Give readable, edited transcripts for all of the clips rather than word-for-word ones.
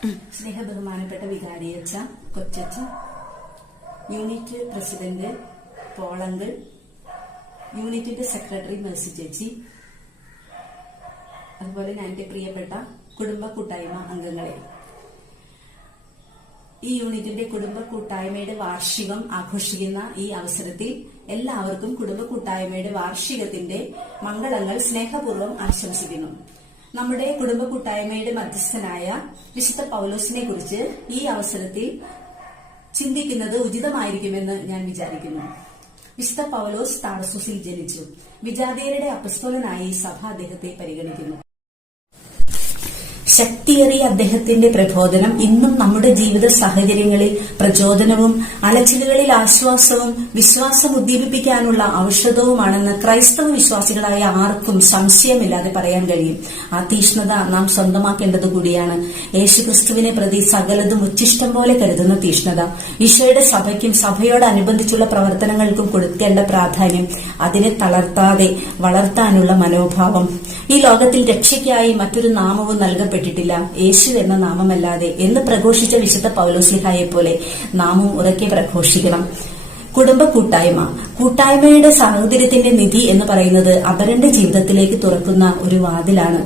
സ്നേഹബഹുമാനപ്പെട്ട വികാരിയച്ച, കൊച്ചച്ച, unit president പോളങ്ക്, യൂണിറ്റിന്റെ secretary Mercy ചേച്ചി, അതുപോലെ ഞാൻ എന്റെ പ്രിയപ്പെട്ട കുടുംബ കൂട്ടായ്മ അംഗങ്ങളെ, ഈ യൂണിറ്റിന്റെ കുടുംബ കൂട്ടായ്മയുടെ വാർഷികം ആഘോഷിക്കുന്ന ഈ അവസരത്തിൽ എല്ലാവർക്കും കുടുംബ കൂട്ടായ്മയുടെ വാർഷികത്തിന്റെ മംഗളങ്ങൾ സ്നേഹപൂർവ്വം ആശംസിക്കുന്നു. നമ്മുടെ കുടുംബ കൂട്ടായ്മയുടെ മധ്യസ്ഥനായ വിശുദ്ധ പൗലോസിനെ കുറിച്ച് ഈ അവസരത്തിൽ ചിന്തിക്കുന്നത് ഉചിതമായിരിക്കുമെന്ന് ഞാൻ വിചാരിക്കുന്നു. വിശുദ്ധ പൗലോസ് താർസൂസിൽ ജനിച്ചു. വിജാതീയരുടെ അപ്പസ്തോലനായി സഭ അദ്ദേഹത്തെ പരിഗണിക്കുന്നു. ശക്തിയേറിയ അദ്ദേഹത്തിന്റെ പ്രബോധനം ഇന്നും നമ്മുടെ ജീവിത സാഹചര്യങ്ങളിൽ പ്രചോദനവും അലച്ചിലുകളിൽ ആശ്വാസവും വിശ്വാസം ഉദ്ദീപിപ്പിക്കാനുള്ള ഔഷധവുമാണെന്ന് ക്രൈസ്തവ വിശ്വാസികളായ ആർക്കും സംശയമില്ലാതെ പറയാൻ കഴിയും. ആ തീഷ്ണത നാം സ്വന്തമാക്കേണ്ടത് കൂടിയാണ്. യേശുക്രിസ്തുവിനെ പ്രതി സകലതും ഉച്ഛിഷ്ടം പോലെ കരുതുന്ന തീഷ്ണത, ഈശോയുടെ സഭയ്ക്കും സഭയോടനുബന്ധിച്ചുള്ള പ്രവർത്തനങ്ങൾക്കും കൊടുക്കേണ്ട പ്രാധാന്യം, അതിനെ തളർത്താതെ വളർത്താനുള്ള മനോഭാവം. ഈ ലോകത്തിൽ രക്ഷയ്ക്കായി മറ്റൊരു നാമവും നൽകപ്പെട്ടിട്ടില്ല, യേശു എന്ന നാമമല്ലാതെ എന്ന് പ്രഘോഷിച്ച വിശുദ്ധ പൗലോസ്ലിഹായെ പോലെ നാമും ഉറക്കെ പ്രഘോഷിക്കണം. കുടുംബ കൂട്ടായ്മ, കൂട്ടായ്മയുടെ സാഹോദര്യത്തിന്റെ നിധി എന്ന് പറയുന്നത് അപരന്റെ ജീവിതത്തിലേക്ക് തുറക്കുന്ന ഒരു വാതിലാണ്.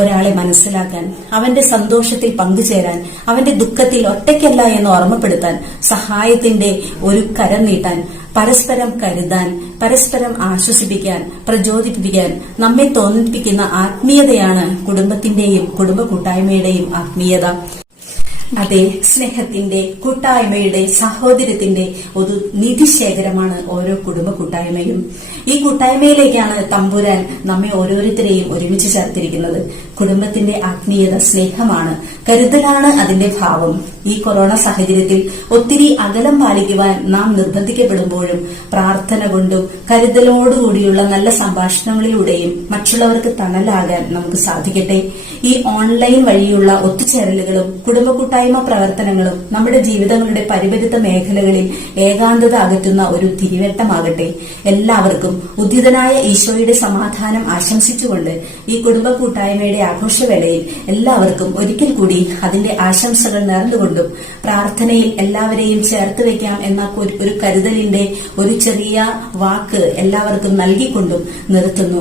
ഒരാളെ മനസ്സിലാക്കാൻ, അവന്റെ സന്തോഷത്തിൽ പങ്കുചേരാൻ, അവന്റെ ദുഃഖത്തിൽ ഒറ്റയ്ക്കല്ല എന്ന് ഓർമ്മപ്പെടുത്താൻ, സഹായത്തിന്റെ ഒരു കരം നീട്ടാൻ, പരസ്പരം കരുതാൻ, പരസ്പരം ആശ്വസിപ്പിക്കാൻ, പ്രചോദിപ്പിക്കാൻ നമ്മെ തോന്നിപ്പിക്കുന്ന ആത്മീയതയാണ് കുടുംബത്തിന്റെയും കുടുംബ കൂട്ടായ്മയുടെയും ആത്മീയത. അതെ, സ്നേഹത്തിന്റെ, കൂട്ടായ്മയുടെ, സഹോദര്യത്തിന്റെ ഒരു നിധിശേഖരമാണ് ഓരോ കുടുംബ കൂട്ടായ്മയും. ഈ കൂട്ടായ്മയിലേക്കാണ് തമ്പുരാൻ നമ്മെ ഓരോരുത്തരെയും ഒരുമിച്ച് ചേർത്തിരിക്കുന്നത്. കുടുംബത്തിന്റെ ആത്മീയത സ്നേഹമാണ്, കരുതലാണ് അതിന്റെ ഭാവം. ഈ കൊറോണ സാഹചര്യത്തിൽ ഒത്തിരി അകലം പാലിക്കുവാൻ നാം നിർബന്ധിക്കപ്പെടുമ്പോഴും പ്രാർത്ഥന കൊണ്ടും കരുതലോടുകൂടിയുള്ള നല്ല സംഭാഷണങ്ങളിലൂടെയും മറ്റുള്ളവർക്ക് തണലാകാൻ നമുക്ക് സാധിക്കട്ടെ. ഈ ഓൺലൈൻ വഴിയുള്ള ഒത്തുചേരലുകളും കുടുംബ കൂട്ടായ്മ പ്രവർത്തനങ്ങളും നമ്മുടെ ജീവിതങ്ങളുടെ പരിമിത മേഖലകളിൽ ഏകാന്തത അകറ്റുന്ന ഒരു തിരിവട്ടമാകട്ടെ. എല്ലാവർക്കും ഉദ്ധിതനായ ഈശോയുടെ സമാധാനം ആശംസിച്ചുകൊണ്ട് ഈ കുടുംബ കൂട്ടായ്മയുടെ ആഘോഷവേളയിൽ എല്ലാവർക്കും ഒരിക്കൽ കൂടി അതിന്റെ ആശംസകൾ നേർന്നുകൊണ്ടും പ്രാർത്ഥനയിൽ എല്ലാവരെയും ചേർത്ത് വയ്ക്കാം എന്ന ഒരു കരുതലിന്റെ ഒരു ചെറിയ വാക്ക് എല്ലാവർക്കും നൽകിക്കൊണ്ടും നിർത്തുന്നു.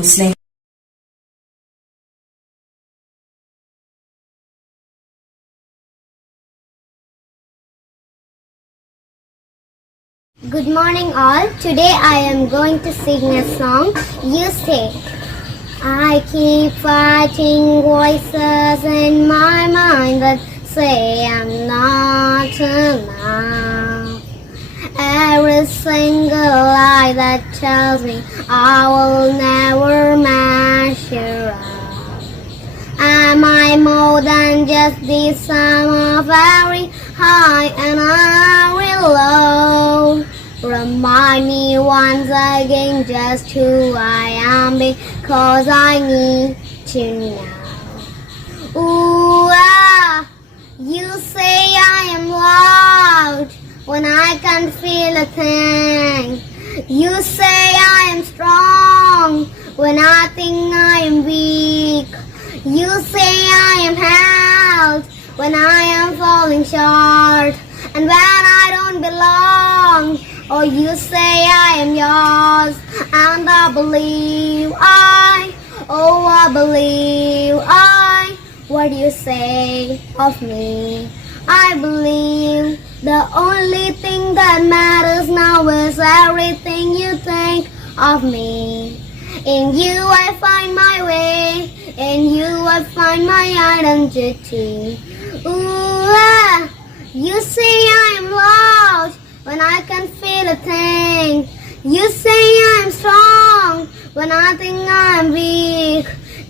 Good morning all. Today I am going to sing a song. You say, I keep fighting voices in my mind that say I'm not enough. Every single lie that tells me I will never measure up. Am I more than just the sum of every high and every low? Remind me once again just who I am, because I need to know. Ooh, you say I am loud when I can't feel a thing. You say I am strong when I think I am weak. You say I am held when I am falling short, and when I don't belong. Oh, you say I am yours, and I believe I believe what you say of me. I believe the only thing that matters now is everything you think of me. In you I find my way, in you I find my identity. Ooh, you say I am loud when I can't feel a thing. You say I am strong when I think I am weak.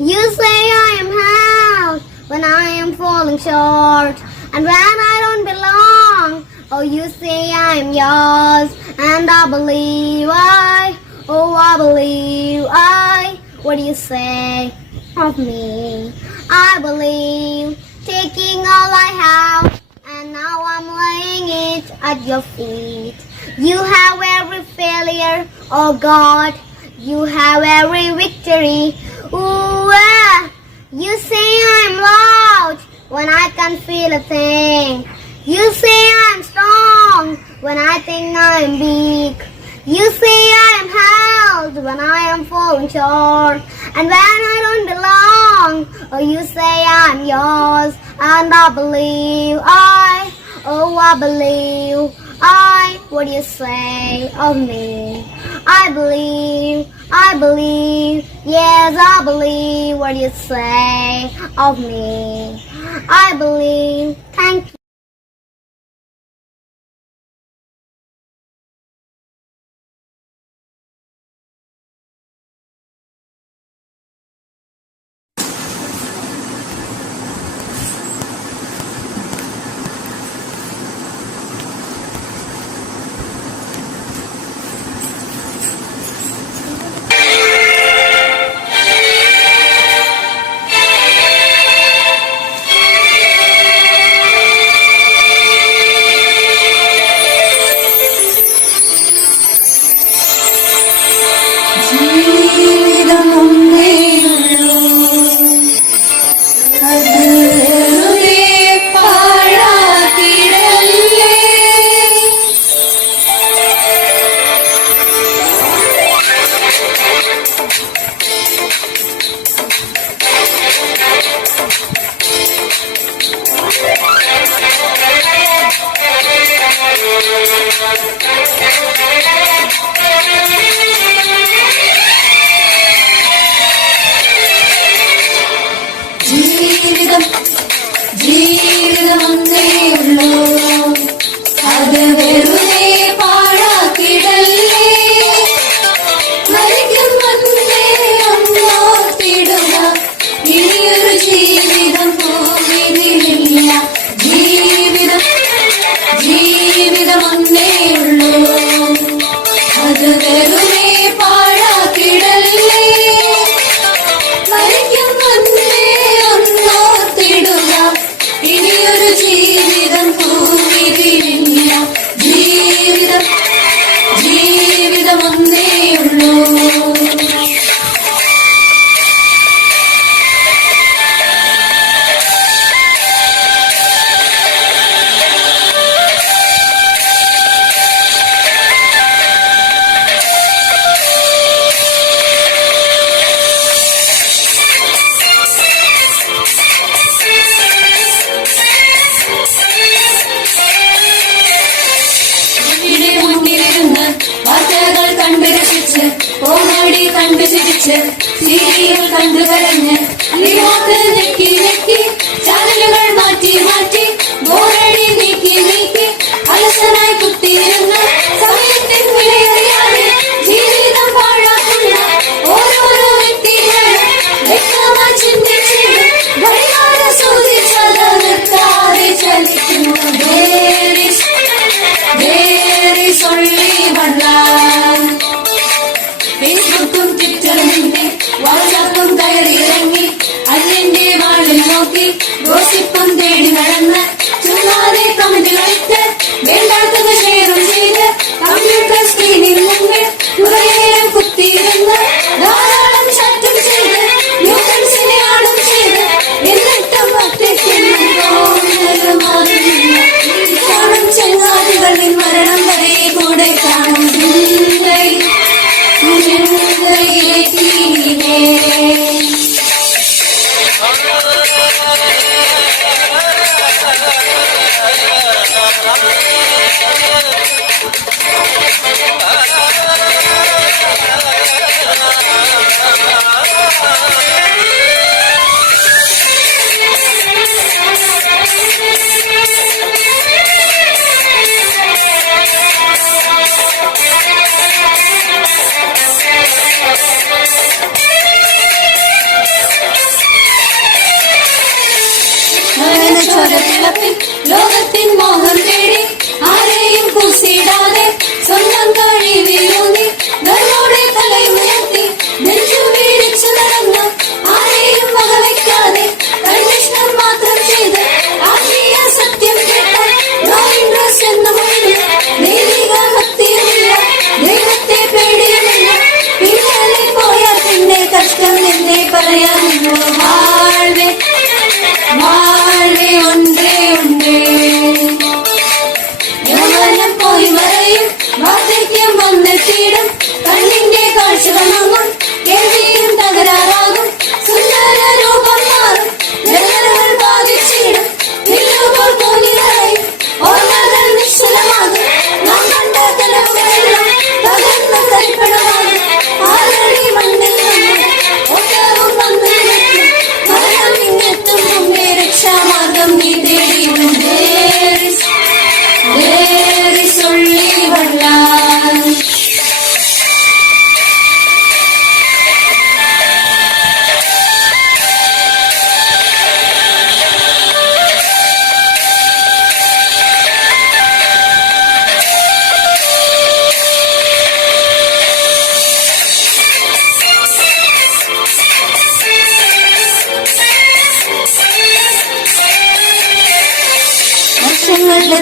You say I am held when I am falling short, and when I don't belong. Oh, you say I am yours, and I believe I believe what you say of me. I believe, taking all I have, and now I'm laying it at your feet. You have every failure, oh God. You have every victory. Ooh, you say I'm loud when I can't feel a thing. You say I'm strong when I think I'm weak. You say I am held when I am falling short. And when I don't belong, oh you say I'm yours. And I believe I believe what you say of me. I believe, yes I believe what you say of me. I believe, thank you.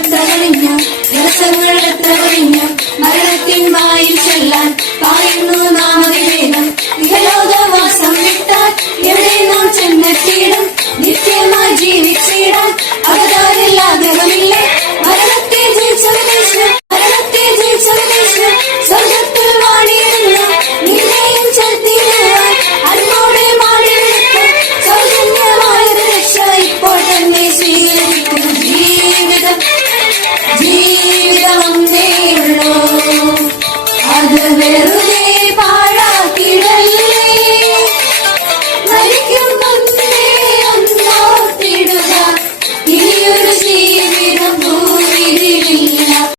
എത്ര കഴിഞ്ഞു, ദിവസങ്ങൾ എത്ര കഴിഞ്ഞു, മരണത്തിൻ വായിൽ ചെല്ലാൻ പായുന്നു നാം അതിവേഗം. ഇഹലോകവാസം വിട്ടാൽ എവിടെ നാം ചെന്നെത്തിയിടും, നിത്യമായി ജീവിച്ചിടാൻ അവതാരിൽ ആഗ്രഹമില്ലേ. മരണത്തെ ജയിച്ചവനേശു, മരണത്തെ ജയിച്ചവനേശു, സ്വർഗത്തിൽ വാണിയിരുന്നു നിന്നെയും ചെലുത്തിയിടുവാൻ അൻപോടെ മാടി വിളിക്കും. സൗജന്യമായൊരു രക്ഷ ഇപ്പോൾ തന്നെ സ്വീകരിക്കും. ജീവിതം ഒന്നേയുള്ളൂ, അത്